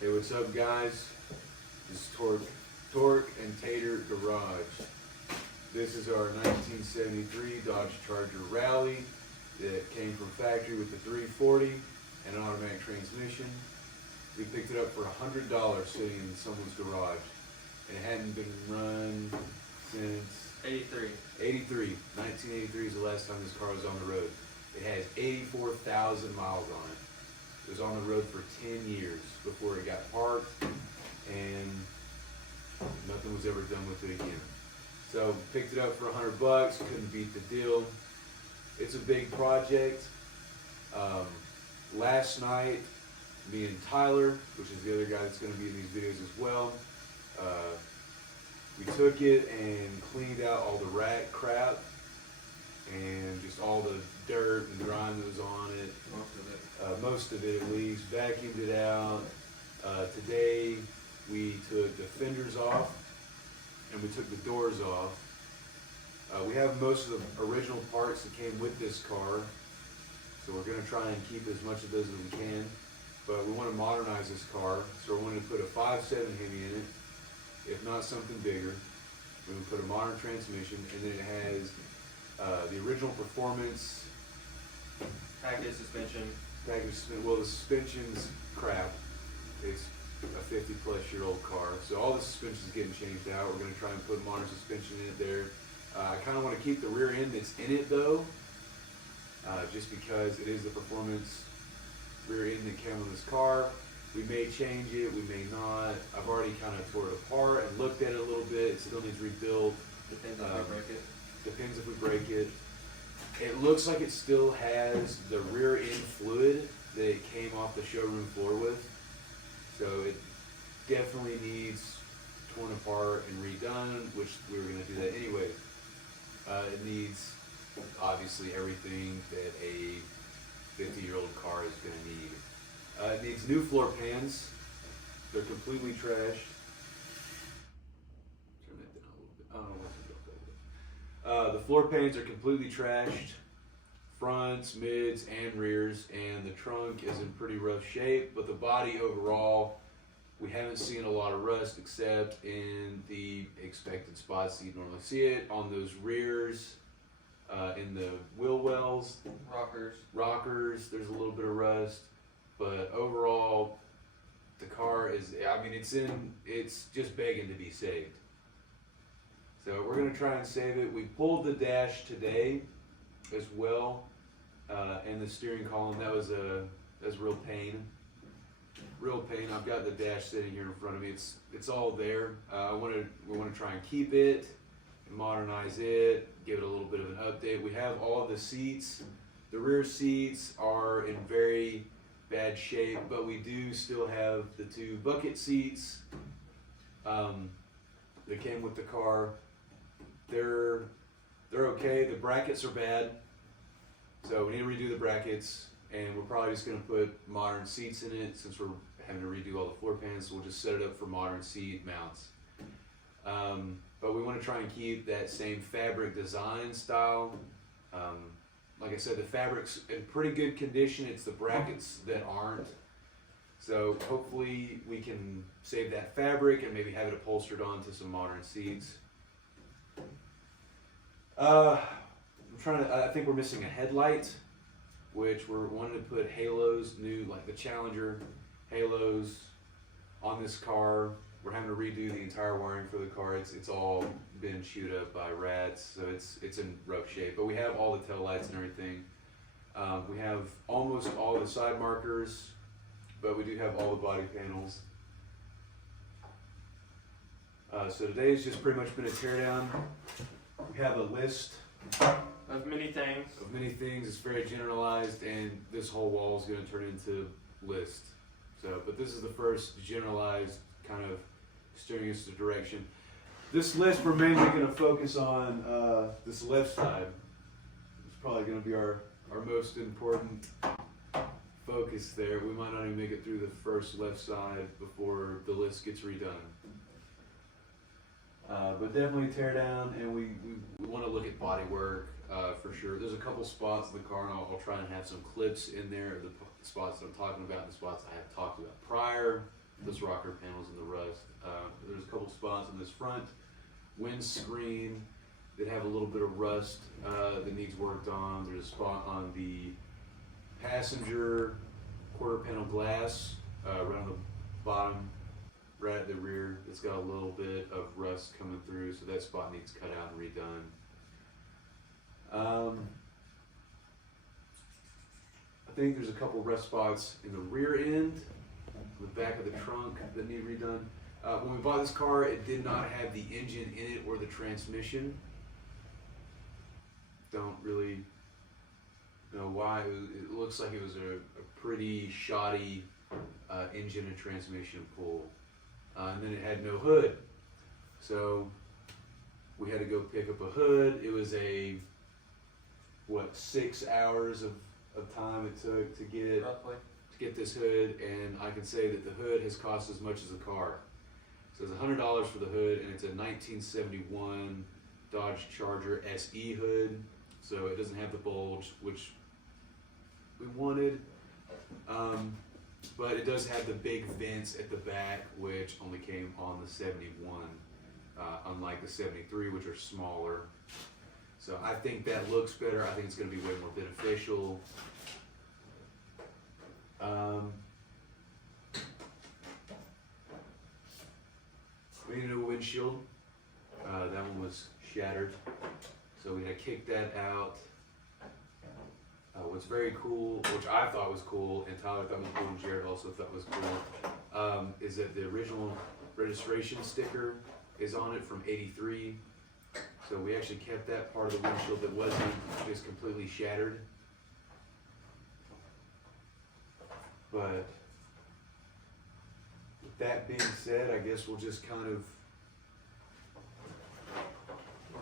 Hey, what's up, guys? This is Torque and Tater Garage. This is our 1973 Dodge Charger Rally that came from factory with the 340 and an automatic transmission. We picked it up for $100 sitting in someone's garage, and it hadn't been run since 83. 1983 is the last time this car was on the road. It has 84,000 miles on it. It was on the road for 10 years before it got parked, and nothing was ever done with it again. So picked it up for $100, couldn't beat the deal. It's a big project. Last night, me and Tyler, which is the other guy that's going to be in these videos as well, we took it and cleaned out all the rat crap and just all the dirt and grime that was on it. Most of it at least. Vacuumed it out. Today we took the fenders off and we took the doors off. We have most of the original parts that came with this car, so we're going to try and keep as much of those as we can. But we want to modernize this car, so we're going to put a 5.7 HEMI in it, if not something bigger. We're going to put a modern transmission, and then it has the original performance Package suspension. Well, the suspension's crap. It's a 50-plus-year-old car, so all the suspension's getting changed out. We're going to try and put modern suspension in it there. I kind of want to keep the rear end that's in it, though, just because it is the performance rear end that came on this car. We may change it, we may not. I've already kind of tore it apart and looked at it a little bit. It still needs rebuilt. Depends if we break it. Depends if we break it. It looks like it still has the rear end fluid that it came off the showroom floor with. So it definitely needs torn apart and redone, which we were going to do that anyway. It needs, obviously, everything that a 50-year-old car is going to need. It needs new floor pans. They're completely trashed. Turn that down a little bit. I don't know what to do. The floor pans are completely trashed. Fronts, mids, and rears, and the trunk is in pretty rough shape, but the body overall, we haven't seen a lot of rust except in the expected spots that you normally see it, on those rears, in the wheel wells. Rockers, there's a little bit of rust, but overall, the car is, I mean, it's just begging to be saved. So we're going to try and save it. We pulled the dash today as well, and the steering column. That was real pain. I've got the dash sitting here in front of me. It's all there. We want to try and keep it, and modernize it, give it a little bit of an update. We have all the seats. The rear seats are in very bad shape, but we do still have the two bucket seats that came with the car. They're okay. The brackets are bad, so we need to redo the brackets, and we're probably just going to put modern seats in it since we're having to redo all the floor pans. So we'll just set it up for modern seat mounts. But we want to try and keep that same fabric design style. Like I said, the fabric's in pretty good condition. It's the brackets that aren't. So hopefully we can save that fabric and maybe have it upholstered onto some modern seats. I think we're missing a headlight, which we're wanting to put halos, new, like the Challenger halos on this car. We're having to redo the entire wiring for the car. It's all been chewed up by rats, so it's in rough shape. But we have all the tail lights and everything. We have almost all the side markers, but we do have all the body panels. So today has just pretty much been a teardown. We have a list of many things. It's very generalized, and this whole wall is going to turn into list. So, but this is the first generalized kind of steering us to direction. This list we're mainly going to focus on this left side. It's probably going to be our most important focus there. We might not even make it through the first left side before the list gets redone. But definitely tear down, and we want to look at body work for sure. There's a couple spots in the car, and I'll try and have some clips in there of the spots that I'm talking about, and the spots I have talked about prior. this rocker panels and the rust. There's a couple spots on this front windscreen that have a little bit of rust that needs worked on. There's a spot on the passenger quarter panel glass right on the bottom, right at the rear. It's got a little bit of rust coming through, so that spot needs cut out and redone. I think there's a couple rust spots in the rear end, the back of the trunk that need redone. When we bought this car, it did not have the engine in it or the transmission. Don't really know why. It looks like it was a pretty shoddy engine and transmission pull. And then it had no hood. So we had to go pick up a hood. It was 6 hours of time it took to get this hood, and I can say that the hood has cost as much as the car. So it's $100 for the hood, and it's a 1971 Dodge Charger SE hood, so it doesn't have the bulge, which we wanted, but it does have the big vents at the back, which only came on the 71, unlike the 73, which are smaller. So I think that looks better. I think it's going to be way more beneficial. We needed a windshield. That one was shattered, so we had to kick that out. What's very cool, which I thought was cool, and Tyler thought was cool, and Jared also thought was cool, is that the original registration sticker is on it from '83. So we actually kept that part of the windshield that wasn't just completely shattered. But with that being said, I guess we'll just kind of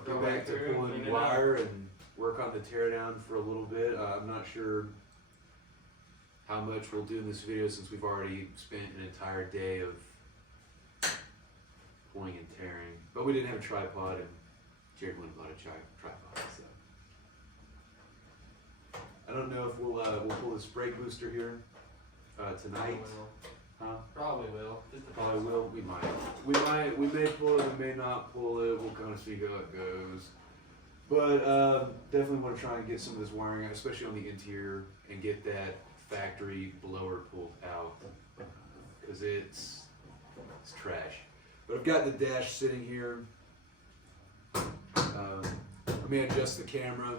go back to pulling wire and work on the teardown for a little bit. I'm not sure how much we'll do in this video since we've already spent an entire day of pulling and tearing. But we didn't have a tripod, and Jared went and bought a tripod. So I don't know if we'll pull this brake booster here tonight. Huh? Probably will. Probably will. We might. We may pull it. We may not pull it. We'll kind of see how it goes. But definitely want to try and get some of this wiring out, especially on the interior, and get that factory blower pulled out because it's trash. But I've got the dash sitting here. Let me adjust the camera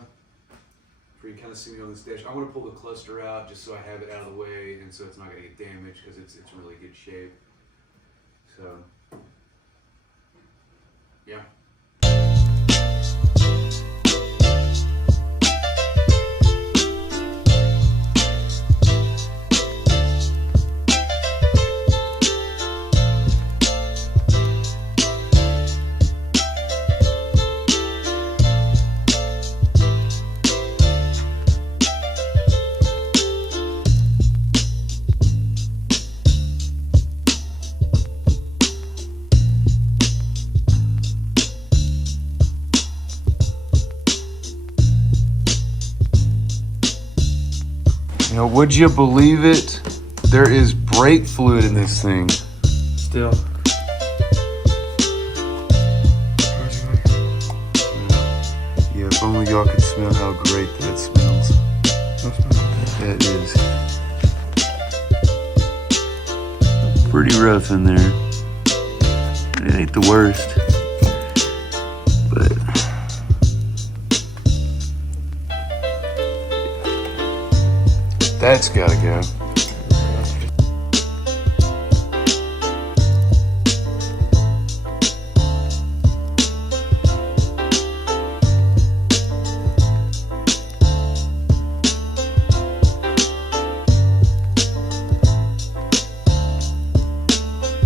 for you to kind of see me on this dash. I want to pull the cluster out just so I have it out of the way and so it's not going to get damaged because it's in really good shape. So, yeah. Now, would you believe it? There is brake fluid in this thing. Still. Yeah, if only y'all could smell how great that smells. That is pretty rough in there. It ain't the worst, but that's gotta go.